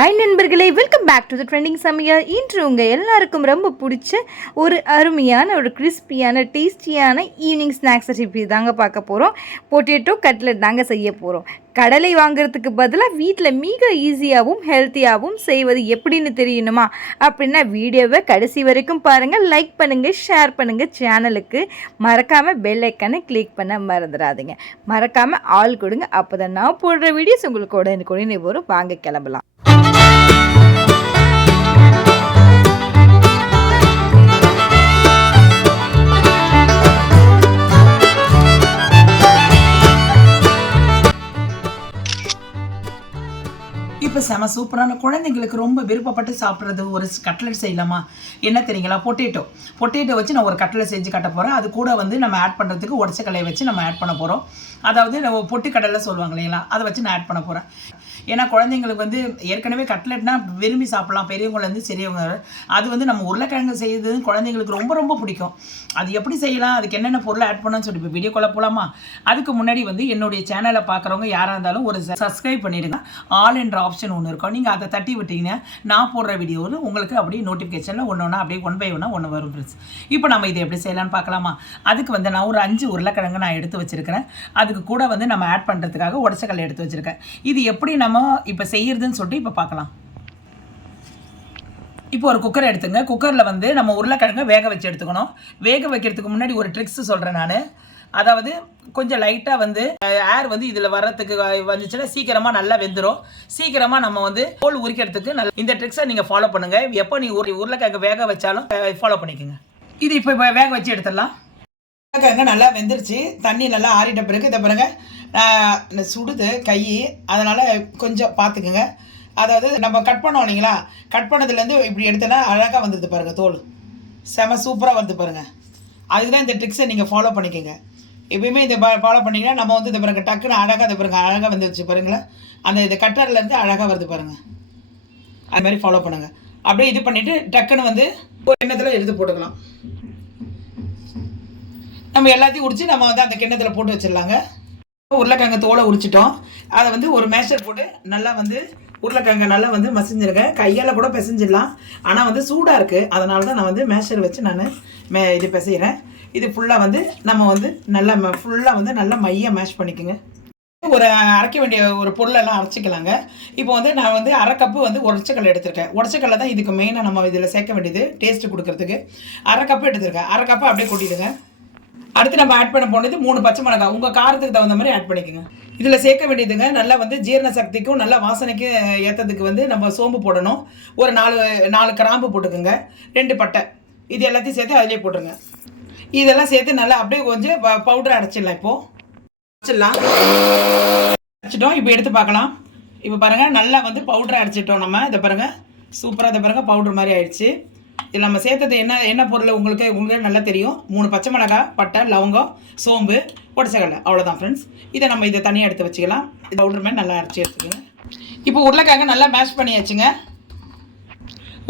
Hi நண்பர்களே, welcome back to the trending சமையல். இன்று உங்கள் எல்லாருக்கும் ரொம்ப பிடிச்ச ஒரு அருமையான ஒரு கிறிஸ்பியான டேஸ்டியான ஈவினிங் ஸ்நாக்ஸ் ரெசிபி தாங்க பார்க்க போகிறோம். பொட்டேட்டோ கட்லெட் தாங்க செய்ய போகிறோம். கடலை வாங்குறதுக்கு பதிலாக வீட்டில் மிக ஈஸியாகவும் ஹெல்த்தியாகவும் செய்வது எப்படின்னு தெரியணுமா அப்படின்னா வீடியோவை கடைசி வரைக்கும் பாருங்கள். லைக் பண்ணுங்கள், ஷேர் பண்ணுங்கள். சேனலுக்கு மறக்காமல் பெல் ஐக்கானை கிளிக் பண்ண மறந்துடாதீங்க. மறக்காமல் ஆள் கொடுங்க. அப்போ தான் நான் போடுற வீடியோஸ் உங்களுக்கு உடனே வரும். வாங்க கிளம்பலாம். இப்போ செம சூப்பரான குழந்தைங்களுக்கு ரொம்ப விருப்பப்பட்டு சாப்பிட்றது ஒரு கட்லெட் செய்யலாமா? என்ன தெரியுங்களா? பொட்டேட்டோ வச்சு நான் ஒரு கட்லெட் செஞ்சு கட்ட போகிறேன். அது கூட வந்து நம்ம ஆட் பண்ணுறதுக்கு உடச்சக்கல்லையை வச்சு நம்ம ஆட் பண்ண போகிறோம். அதாவது நம்ம பொட்டுக்கடலை சொல்லுவாங்க இல்லைங்களா, அதை வச்சு நான் ஆட் பண்ண போகிறேன். ஏன்னா குழந்தைங்களுக்கு வந்து ஏற்கனவே கட்லெட்னா விரும்பி சாப்பிட்லாம், பெரியவங்கலேருந்து சரியவங்க. அது வந்து நம்ம உருளைக்கிழங்கு செய்யுது குழந்தைங்களுக்கு ரொம்ப ரொம்ப பிடிக்கும். அது எப்படி செய்யலாம், அதுக்கு என்னென்ன பொருளை ஆட் பண்ணணும்னு சொல்லி இப்போ வீடியோக்குள்ளே போகலாமா? அதுக்கு முன்னாடி வந்து என்னுடைய சேனலை பார்க்குறவங்க யாராக இருந்தாலும் ஒரு சப்ஸ்கிரைப் பண்ணிடுங்க. ஆல் என்ற ஆப்ஷன் ஒன்று இருக்கும், நீங்கள் அதை தட்டி விட்டீங்கன்னா நான் போடுற வீடியோவில் உங்களுக்கு அப்படியே நோட்டிஃபிகேஷனில் ஒன்று அப்படியே 1 by 1 ஒன்று வரும் ஃப்ரெண்ட்ஸ். இப்போ நம்ம இதை எப்படி செய்யலாம்னு பார்க்கலாமா? அதுக்கு வந்து நான் ஒரு 5 உருளைக்கிழங்கு நான் எடுத்து வச்சுருக்கிறேன். அதுக்கு கூட வந்து நம்ம ஆட் பண்ணுறதுக்காக உடச்சக்கல்லை எடுத்து வச்சுருக்கேன். இது எப்படி நம்ம இப்போ செய்யறதுன்னு சொல்லிட்டு இப்போ பார்க்கலாம். இப்போ ஒரு குக்கர் எடுத்துங்க. குக்கரில் வந்து நம்ம உருளைக்கிழங்கை வேக வச்சு எடுத்துக்கணும். வேக வைக்கிறதுக்கு முன்னாடி ஒரு ட்ரிக்ஸ் சொல்கிறேன் நான். அதாவது கொஞ்சம் லைட்டாக வந்து ஏர் வந்து இதில் வர்றதுக்கு வந்துச்சுன்னா சீக்கிரமாக நல்லா வெந்துடும். சீக்கிரமாக நம்ம வந்து தோல் உரிக்கிறதுக்கு இந்த ட்ரிக்ஸை நீங்கள் ஃபாலோ பண்ணுங்கள். எப்போ நீங்கள் உருளைக்கிழங்கு வேக வச்சாலும் ஃபாலோ பண்ணிக்கோங்க. இது இப்போ வேக வச்சு எடுத்துடலாம். உருளைக்கிழங்கு நல்லா வெந்துருச்சு. தண்ணி நல்லா ஆறிட்ட பிறகு இதை பிறகு சுடுது கை, அதனால் கொஞ்சம் பார்த்துக்குங்க. அதாவது நம்ம கட் பண்ணோம் இல்லைங்களா, கட் பண்ணதுலேருந்து இப்படி எடுத்தோன்னா அழகாக வந்துடுது பாருங்கள். தோல் செம சூப்பராக வந்து பாருங்கள். அதுக்கு தான் இந்த ட்ரிக்ஸை நீங்கள் ஃபாலோ பண்ணிக்கோங்க. எப்பயுமே இதை ஃபாலோ பண்ணிங்கன்னா நம்ம வந்து இந்த பாருங்கள் டக்குன்னு அழகாக இதை பாருங்கள் அழகாக வந்துருச்சு பாருங்களேன். அந்த இது கட்டர்லேருந்து அழகாக வருது பாருங்கள். அது மாதிரி ஃபாலோ பண்ணுங்கள். அப்படியே இது பண்ணிவிட்டு டக்குன்னு வந்து ஒரு கிண்ணத்தில் எடுத்து போட்டுக்கலாம். நம்ம எல்லாத்தையும் உரித்து நம்ம வந்து அந்த கிண்ணத்தில் போட்டு வச்சிடலாங்க. உருளைக்கிழங்கு தோலை உரிச்சிட்டோம். அதை வந்து ஒரு மேஷர் போட்டு நல்லா வந்து உருளைக்கிழங்கு நல்லா வந்து மசிஞ்சிருக்கேன். கையால் கூட பிசைஞ்சிடலாம், ஆனால் வந்து சூடாக இருக்குது, அதனால தான் நான் வந்து மேஷர் வச்சு நான் இது பிசைகிறேன். இது ஃபுல்லாக வந்து நம்ம வந்து நல்லா ஃபுல்லாக வந்து நல்லா மையாக மேஷ் பண்ணிக்கோங்க. ஒரு அரைக்க வேண்டிய ஒரு பொருளெல்லாம் அரைச்சிக்கலாங்க. இப்போ வந்து நான் வந்து 1/2 கப்பு வந்து உடச்சக்கல்லை எடுத்திருக்கேன். உடச்சக்கல்லை தான் இதுக்கு மெயினாக நம்ம இதில் சேர்க்க வேண்டியது, டேஸ்ட்டு கொடுக்கறதுக்கு. 1/2 கப்பு எடுத்திருக்கேன். 1/2 கப்பு அப்படியே கொட்டிடுங்க. அடுத்து நம்ம ஆட் பண்ண போனது 3 பச்சை மிளகாய், உங்கள் காரத்துக்கு தகுந்த மாதிரி ஆட் பண்ணிக்கோங்க. இதில் சேர்க்க வேண்டியதுங்க நல்லா வந்து ஜீரண சக்திக்கும் நல்லா வாசனைக்கும் ஏற்றதுக்கு வந்து நம்ம சோம்பு போடணும். ஒரு 4 கிராம்பு போட்டுக்கோங்க, 2 பட்டை, இது எல்லாத்தையும் சேர்த்து அதிலே போட்டுருங்க. இதெல்லாம் சேர்த்து நல்லா அப்படியே கொஞ்சம் பவுடர் அரைச்சிடலாம். இப்போது அரைச்சிட்டோம். இப்போ எடுத்து பார்க்கலாம். இப்போ பாருங்கள் நல்லா வந்து பவுடரை அரைச்சிட்டோம் நம்ம. இதை பாருங்கள் சூப்பராக, இதை பாருங்கள் பவுடர் மாதிரி ஆயிடுச்சு. இதில் நம்ம சேர்த்தது என்ன பொருள் உங்களுக்கு நல்லா தெரியும். 3 பச்சை மிளகாய், பட்டை, லவங்கம், சோம்பு, உடச்சக்கடலை, அவ்வளோதான் ஃப்ரெண்ட்ஸ். இதை தனியாக எடுத்து வச்சுக்கலாம். இது பவுடர் மாதிரி நல்லா அரைச்சி எடுத்துக்கோங்க. இப்போ உருளைக்கிழங்கு நல்லா மேஷ் பண்ணியாச்சுங்க.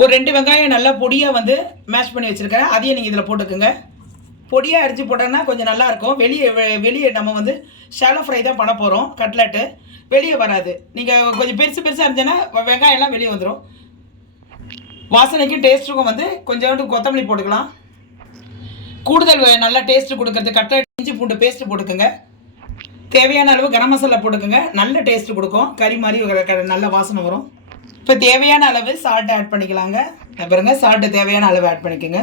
ஒரு 2 வெங்காயம் நல்லா பொடியாக வந்து மேஷ் பண்ணி வச்சுருக்கேன். அதையும் நீங்கள் இதில் போட்டுக்கோங்க. பொடியாக அரைச்சி போட்டோன்னா கொஞ்சம் நல்லாயிருக்கும். வெளியே நம்ம வந்து ஷாலோ ஃப்ரை தான் பண்ண போகிறோம். கட்லெட்டு வெளியே வராது. நீங்கள் கொஞ்சம் பெருசாக இருந்துச்சுன்னா வெங்காயம்லாம் வெளியே வந்துடும். வாசனைக்கும் டேஸ்ட்டுக்கும் வந்து கொஞ்சோண்டு கொத்தமல்லி போட்டுக்கலாம். கூடுதல் நல்லா டேஸ்ட்டு கொடுக்கறது கட்லெட் இஞ்சி பூண்டு பேஸ்ட்டு போட்டுக்கோங்க. தேவையான அளவு கரம் மசாலா போட்டுக்கோங்க. நல்ல டேஸ்ட்டு கொடுக்கும். கறி மாதிரி நல்ல வாசனை வரும். இப்போ தேவையான அளவு சால்ட் ஆட் பண்ணிக்கலாங்க. பாருங்க சால்ட்டு தேவையான அளவு ஆட் பண்ணிக்கோங்க.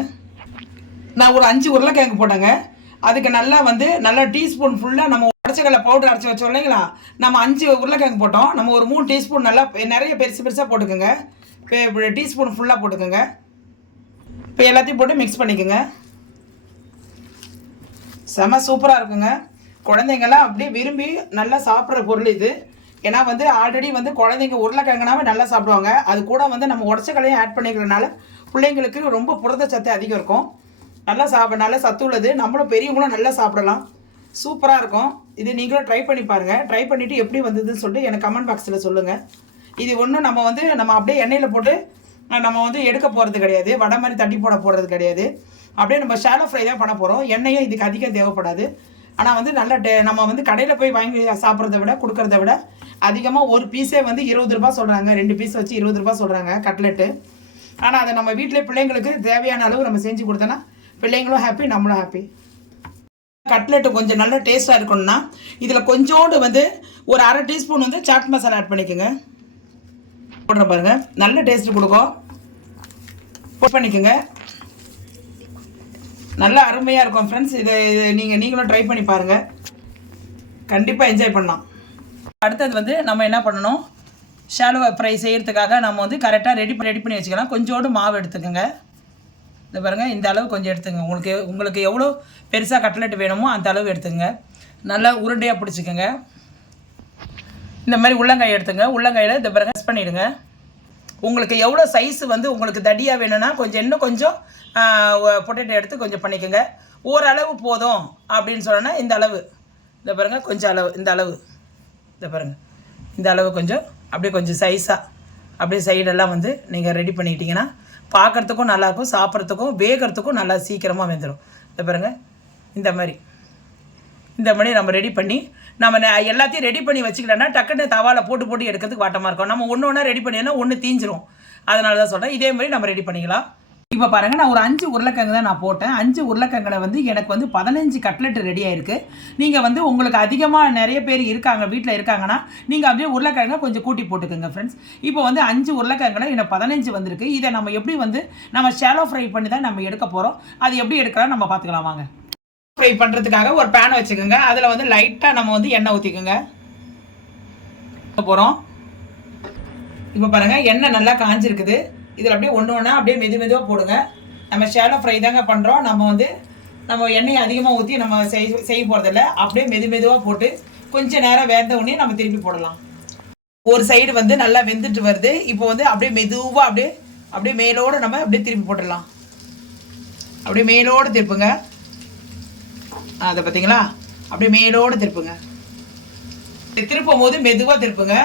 நான் ஒரு 5 உருளைக்கிழங்கு போட்டேங்க. அதுக்கு நல்லா டீஸ்பூன் ஃபுல்லாக நம்ம உடச்சக்கல்லை பவுடர் அரைச்சி வச்சோம் இல்லைங்களா, நம்ம 5 உருளைக்கிழங்கு போட்டோம். நம்ம ஒரு 3 டீஸ்பூன் நல்லா நிறைய பெருசாக போட்டுக்கோங்க. இப்போ டீஸ்பூன் ஃபுல்லாக போட்டுக்கோங்க. இப்போ எல்லாத்தையும் போட்டு மிக்ஸ் பண்ணிக்கோங்க. செம சூப்பராக இருக்குங்க. குழந்தைங்கள்லாம் அப்படியே விரும்பி நல்லா சாப்பிட்ற பொருள் இது. ஏன்னா வந்து ஆல்ரெடி வந்து குழந்தைங்க உருளைக்கிழங்குனாவே நல்லா சாப்பிடுவாங்க. அது கூட வந்து நம்ம உடச்சக்கல்லையும் ஆட் பண்ணிக்கிறதுனால பிள்ளைங்களுக்கு ரொம்ப புரதச்சத்து அதிகம் இருக்கும். நல்லா சத்து உள்ளது. நம்மளும் பெரியவங்களும் நல்லா சாப்பிடலாம். சூப்பராக இருக்கும். இது நீங்களும் ட்ரை பண்ணி பாருங்கள். ட்ரை பண்ணிவிட்டு எப்படி வந்ததுன்னு சொல்லிட்டு எனக்கு கமெண்ட் பாக்ஸில் சொல்லுங்கள். இது ஒன்றும் நம்ம அப்படியே எண்ணெயில் போட்டு நம்ம வந்து எடுக்க போகிறது கிடையாது. வடை மாதிரி தட்டி போடுறது கிடையாது. அப்படியே நம்ம ஷாலோ ஃப்ரை தான் பண்ண போகிறோம். எண்ணெயும் இதுக்கு அதிகம் தேவைப்படாது. ஆனால் வந்து நம்ம வந்து கடையில் போய் வாங்கி சாப்பிட்றத விட கொடுக்கறத விட அதிகமாக ஒரு பீஸே வந்து 20 ரூபா சொல்கிறாங்க, 2 பீஸ் வச்சு 20 ரூபா சொல்கிறாங்க கட்லெட்டு. ஆனால் அதை நம்ம வீட்டிலே பிள்ளைங்களுக்கு தேவையான அளவு நம்ம செஞ்சு கொடுத்தோன்னா பிள்ளைங்களும் ஹாப்பி, நம்மளும் ஹாப்பி. கட்லெட்டு கொஞ்சம் நல்ல டேஸ்ட்டாக இருக்கணும்னா இதில் கொஞ்சோண்டு வந்து ஒரு 1/2 டீஸ்பூன் வந்து சாட் மசாலா ஆட் பண்ணிக்கோங்க. போடுற பாருங்க, நல்ல டேஸ்ட்டு கொடுக்கும். பண்ணிக்கோங்க, நல்லா அருமையாக இருக்கும் ஃப்ரெண்ட்ஸ். இது நீங்களும் ட்ரை பண்ணி பாருங்கள், கண்டிப்பாக என்ஜாய் பண்ணலாம். அடுத்தது வந்து நம்ம என்ன பண்ணணும், ஷாலோ ஃப்ரை செய்கிறதுக்காக நம்ம வந்து கரெக்டாக ரெடி பண்ணி வச்சுக்கலாம். கொஞ்சோண்டு மாவு எடுத்துக்கோங்க. இந்த பாருங்கள், இந்த அளவு கொஞ்சம் எடுத்துங்க. உங்களுக்கு எவ்வளோ பெருசாக கட்லெட் வேணுமோ அந்த அளவு எடுத்துங்க. நல்லா உருண்டையாக பிடிச்சிக்கோங்க. இந்த மாதிரி உள்ளங்காய் எடுத்துங்க. உள்ளங்காயில் இந்த பாருங்க மிக்ஸ் பண்ணிவிடுங்க. உங்களுக்கு எவ்வளோ சைஸ் வந்து உங்களுக்கு தடியாக வேணும்னா இன்னும் கொஞ்சம் பொட்டேட்டோ எடுத்து கொஞ்சம் பண்ணிக்கோங்க. ஓரளவு போதும் அப்படின்னு சொன்னோன்னா இந்த அளவு, இந்த பாருங்கள் கொஞ்சம் அளவு, இந்த அளவு, இந்த பாருங்கள் இந்த அளவு கொஞ்சம் அப்படியே கொஞ்சம் சைஸாக அப்படியே சைடெல்லாம் வந்து நீங்கள் ரெடி பண்ணிக்கிட்டிங்கன்னா பார்க்குறதுக்கும் நல்லாயிருக்கும், சாப்பிட்றதுக்கும் வேகிறதுக்கும் நல்லா சீக்கிரமாக வெந்துடும். இந்த பாருங்கள் இந்த மாதிரி நம்ம ரெடி பண்ணி நம்ம எல்லாத்தையும் ரெடி பண்ணி வச்சுக்கிட்டோன்னா டக்குன்னு தவாவில் போட்டு எடுக்கிறதுக்கு வாட்டமாக இருக்கும். நம்ம ஒன்று ஒன்றா ரெடி பண்ணினா ஒன்று தீஞ்சிரும். அதனால தான் சொல்கிறேன், இதே மாதிரி நம்ம ரெடி பண்ணிக்கலாம். இப்போ பாருங்கள், நான் ஒரு 5 உருளைக்கிழங்கு தான் நான் போட்டேன். 5 உருளைக்கிழங்குல வந்து எனக்கு வந்து 15 கட்லெட் ரெடி ஆயிருக்கு. நீங்கள் வந்து உங்களுக்கு அதிகமாக நிறைய பேர் இருக்காங்க, வீட்டில் இருக்காங்கன்னா நீங்கள் அப்படியே உருளைக்கிழங்க கொஞ்சம் கூட்டி போட்டுக்கோங்க ஃப்ரெண்ட்ஸ். இப்போ வந்து 5 உருளைக்கிழங்குல எனக்கு 15 வந்திருக்கு. இதை நம்ம எப்படி வந்து நம்ம ஷாலோ ஃப்ரை பண்ணி தான் நம்ம எடுக்க போகிறோம். அது எப்படி எடுக்கலாம் நம்ம பார்த்துக்கலாம் வாங்க. ஃப்ரை பண்ணுறதுக்காக ஒரு பேன் வச்சுக்கோங்க. அதில் வந்து லைட்டாக நம்ம வந்து எண்ணெய் ஊற்றிக்கோங்க போகிறோம். இப்போ பாருங்கள், எண்ணெய் நல்லா காஞ்சிருக்குது. இதில் அப்படியே ஒன்று ஒன்றா அப்படியே மெதுவாக போடுங்க. நம்ம ஷாலோ ஃப்ரை தாங்க பண்ணுறோம். நம்ம எண்ணெயை அதிகமாக ஊற்றி நம்ம செய்ய போகிறதில்ல. அப்படியே மெதுவாக போட்டு கொஞ்சம் நேரம் வேந்த உடனே நம்ம திருப்பி போடலாம். ஒரு சைடு வந்து நல்லா வெந்துட்டு வருது. இப்போ வந்து அப்படியே மெதுவாக அப்படியே மேலோடு நம்ம அப்படியே திருப்பி போட்டுடலாம். அப்படியே மேலோடு திருப்புங்க. அதை பார்த்தீங்களா, அப்படியே மேலோடு திருப்புங்க. திருப்பும் போது மெதுவாக திருப்புங்க.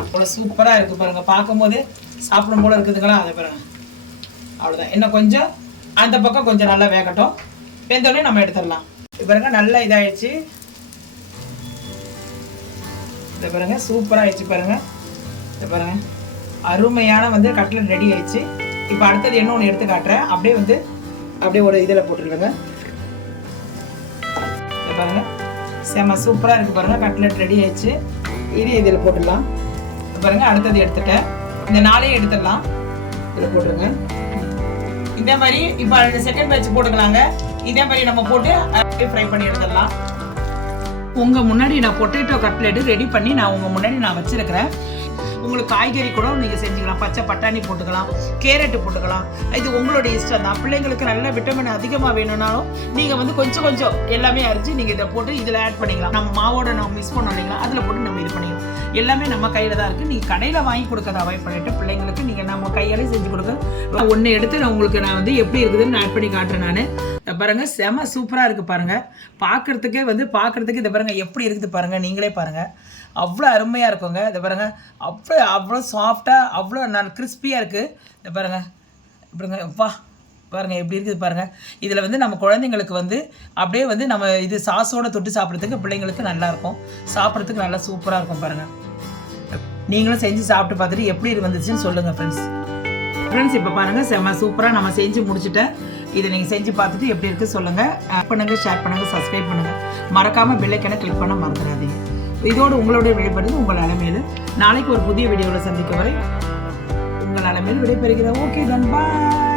அவ்வளோ சூப்பராக இருக்குது பாருங்கள், பார்க்கும்போது சாப்பிடும் போல இருக்குதுங்களா. அதை பாருங்கள், அவ்வளோதான். இன்னும் கொஞ்சம் அந்த பக்கம் கொஞ்சம் நல்லா வேகட்டும். வெந்தோடனே நம்ம எடுத்துடலாம். இது பாருங்கள், நல்லா இதாகிடுச்சு. இதை பாருங்கள், சூப்பராக ஆயிடுச்சு பாருங்கள். இதை பாருங்கள், அருமையான வந்து கட்லெட் ரெடி ஆயிடுச்சு. இப்போ அடுத்தது என்ன ஒன்று எடுத்து காட்டுறேன். அப்படியே ஒரு இதில் போட்டுருவேங்க. இதை பாருங்கள், செம சூப்பராக இருக்குது பாருங்கள். கட்லெட் ரெடி ஆயிடுச்சு. இதில் போட்டுடலாம். பாருங்க, அடுத்தது எடுத்துட்டேன். இந்த 4ஐயும் எடுத்துடலாம். இதில் போட்டுருங்க. இதே மாதிரி இப்போ செகண்ட் பேட்ச் போட்டுக்கலாங்க. இதே மாதிரி நம்ம போட்டு ஃப்ரை பண்ணி எடுத்துடலாம். உங்கள் முன்னாடி நான் பொட்டேட்டோ கட்லெட்டு ரெடி பண்ணி உங்கள் முன்னாடி நான் வச்சுருக்கிறேன். உங்களுக்கு காய்கறி கூட நீங்கள் செஞ்சுக்கலாம். பச்சை பட்டாணி போட்டுக்கலாம், கேரட்டு போட்டுக்கலாம். இது உங்களோட இஷ்டம் தான். பிள்ளைங்களுக்கு நல்ல விட்டமின் அதிகமாக வேணும்னாலும் நீங்கள் வந்து கொஞ்சம் எல்லாமே அரிஞ்சு நீங்கள் இதை போட்டு இதில் ஆட் பண்ணிக்கலாம். நம்ம மாவோட நம்ம மிஸ் பண்ணோம் இல்லைங்களா, அதில் போட்டு நம்ம இது பண்ணிக்கலாம். எல்லாமே நம்ம கையில் தான் இருக்குது. நீங்கள் கடையில் வாங்கி கொடுக்கறத அவாய்ட் பண்ணிவிட்டு பிள்ளைங்களுக்கு நீங்கள் நம்ம கையாலே செஞ்சு கொடுக்க ஒன்று எடுத்து உங்களுக்கு நான் வந்து எப்படி இருக்குதுன்னு ஆட் பண்ணி காட்டுறேன். நான் பாருங்கள், செம சூப்பராக இருக்குது பாருங்கள். பார்க்குறதுக்கு இதை பாருங்கள் எப்படி இருக்குது பாருங்கள். நீங்களே பாருங்கள், அவ்வளோ அருமையாக இருக்குங்க. இதை பாருங்கள், அவ்வளோ சாஃப்டாக, அவ்வளோ கிறிஸ்பியாக இருக்குது. இதை பாருங்கள், இப்படிங்க பாருங்கள் எப்படி இருக்குது பாருங்கள். இதில் வந்து நம்ம குழந்தைங்களுக்கு வந்து அப்படியே வந்து நம்ம இது சாஸோடு தொட்டு சாப்பிட்றதுக்கு பிள்ளைங்களுக்கு நல்லாயிருக்கும். சாப்பிட்றதுக்கு நல்லா சூப்பராக இருக்கும் பாருங்கள். நீங்களும் செஞ்சு சாப்பிட்டு பார்த்துட்டு எப்படி வந்துச்சுன்னு சொல்லுங்கள் ஃப்ரெண்ட்ஸ். இப்போ பாருங்கள், செம்ம சூப்பராக நம்ம செஞ்சு முடிச்சுட்டேன். இதை நீங்கள் செஞ்சு பார்த்துட்டு எப்படி இருக்குது சொல்லுங்கள். பண்ணுங்கள், ஷேர் பண்ணுங்கள், சப்ஸ்கிரைப் பண்ணுங்கள். மறக்காமல் பெல் ஐக்கானை கிளிக் பண்ண மறந்துடாதீங்க. இதோடு உங்களுடைய விடைபெறுது உங்கள் அலமேலு. நாளைக்கு ஒரு புதிய வீடியோவில் சந்திக்க வரை உங்கள் அலமேலு விடைபெறுகிறேன். ஓகே, தன் பாய்.